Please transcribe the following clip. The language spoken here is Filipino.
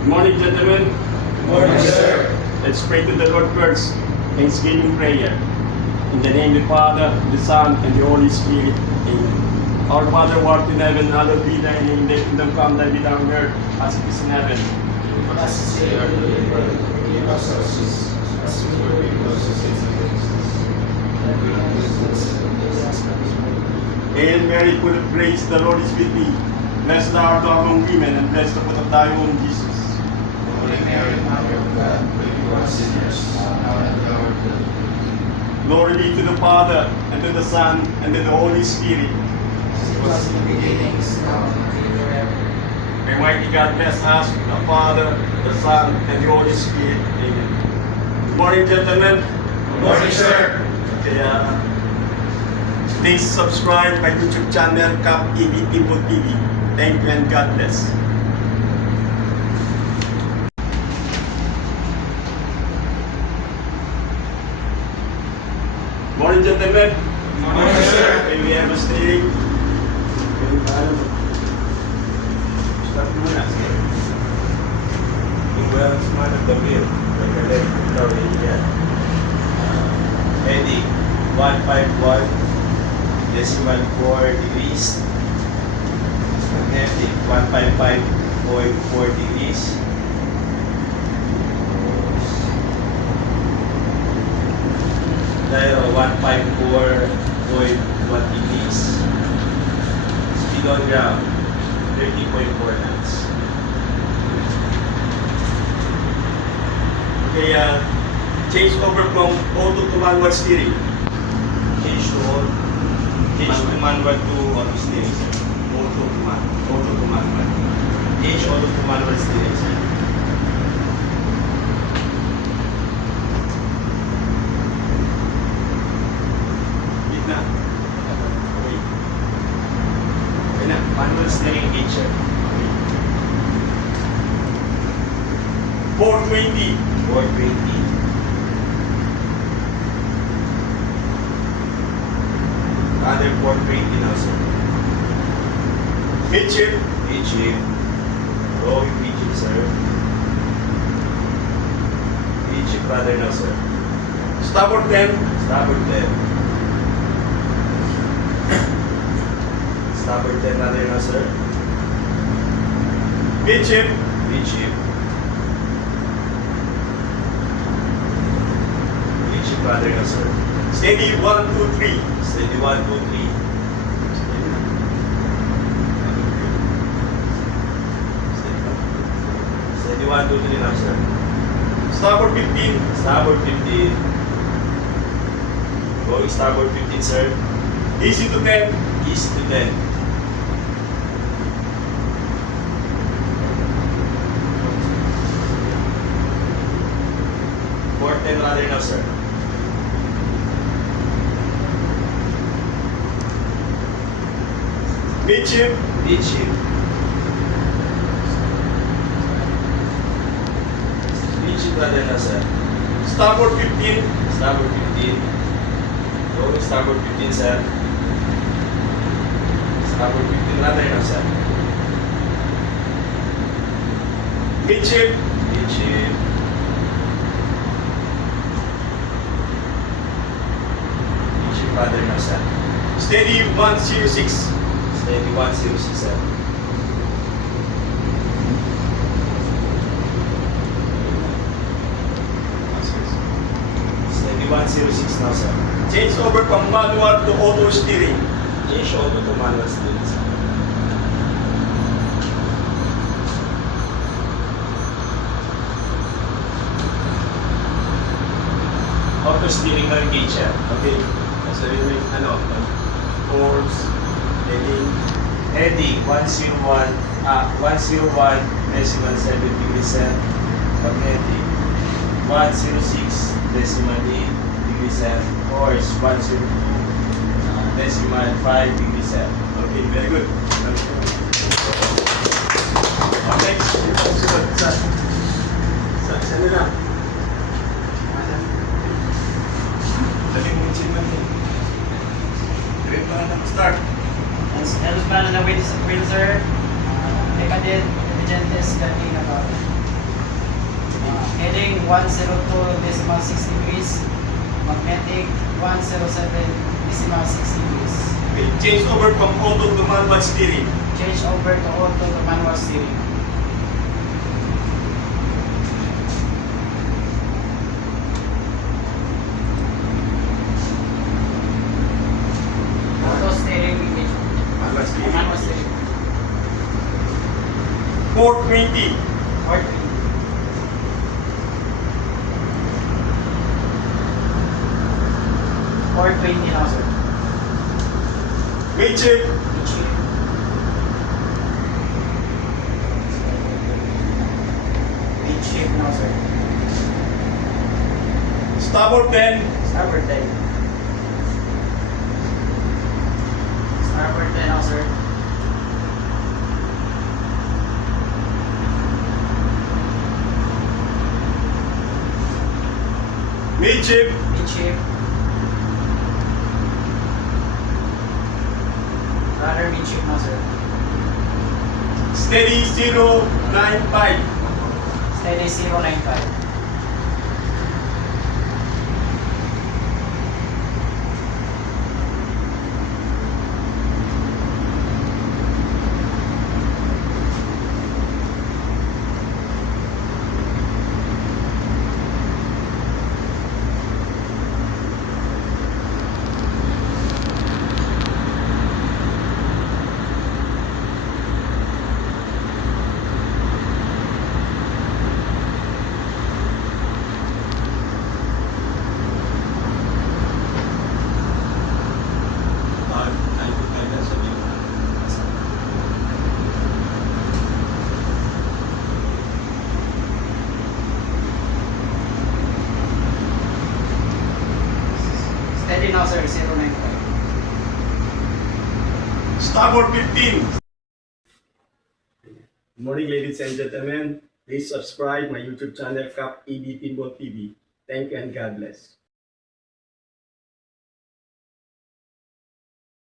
Good morning, gentlemen. Good morning, sir. Let's pray to the Lord first. Thanksgiving prayer. In the name of the Father, the Son, and the Holy Spirit. Amen. Our Father who art in heaven, hallowed be thy name. Thy kingdom come, thy will be done on earth as it is in heaven. Give us this day our daily bread. Forgive us our sins, as we forgive those who sin against us. And we not lead us into temptation. Hail Mary, full of grace, the Lord is with thee. Blessed art thou among women, and blessed the fruit of thy womb, Jesus. Holy Mary, Mother of God, pray for us sinners, now and at the hour of death. Glory be to the Father, and to the Son, and to the Holy Spirit. As it was in the beginning, is now, and forever. May mighty God bless us, the Father, the Son, and the Holy Spirit. Amen. Good morning, gentlemen. Good morning, sir. Okay, please subscribe my YouTube channel, Cap EB People TV. Thank you and God bless. Morning, gentlemen. Good morning, sir. Okay, we have a steering. Start muna. Well, it's one of the wheel. Like a leg, heading 151 decimal 4 degrees. Magnetic 155.4 degrees. Gyro 154.1 degrees. Speed on ground 30.4 knots. Okay, change over from auto to manual steering. Change to manual to auto steering, sir. Auto to manual. Change auto to manual steering, sir. Gitna. Okay. Okay na. Manual steering gauge, sir. 420. 420. Other 420 now, sir. Midship. Midship. Rowing midship, sir. Midship rudder now, sir. Starboard 10. Starboard 10. Starboard 10 rudder now, sir. Midship. Midship. Midship rudder now, sir. Steady 1, 2, 3. Steady 1, 2, 3. Steady 1, 2, 3 now, sir. Starboard 15. Starboard 15. Going starboard 15, sir. Easy to 10. East to 10. Port 10 rudder now, sir. Midship. Midship. Midship rudder now, sir. Starboard 15. Starboard 15. Going starboard 15, sir. Starboard 15 rudder now, sir. Midship. Midship. Midship rudder now, sir. Steady 106. Steady 106, sir. Steady 106 now, sir. Change over from manual to auto steering. Change auto to manual steering, sir. Auto steering na yung gauge, sir. Okay. So, yun yung force, heading. Heading 101 decimal 7 degrees, sir. Magnetic 106 decimal 8 degrees, sir. Force 102 decimal 5 degrees, sir. Okay, very good. Next, susunod sa ano na? Sabi mo yung chin natin. Direct na natin start. Hello, man, na wait, sir. May kadit, Vigentes, Canina, Heading 102.6 degrees. Magnetic 107.6 degrees. Okay, change over from auto to manual steering. Change over to auto to manual steering. Auto steering engine. Manual steering. Manual steering. 420. Or 420 now, sir. Midship. Midship. Midship now, sir. Starboard 10. Starboard 10. Starboard 10 now, sir. Midship. Midship. Rudder midship now, sir. Steady 095. Steady 095. Steady now, sir. 095. Starboard 15. Good morning, ladies and gentlemen. Please subscribe my YouTube channel, Cap EB Pinball TV. Thank you and God bless.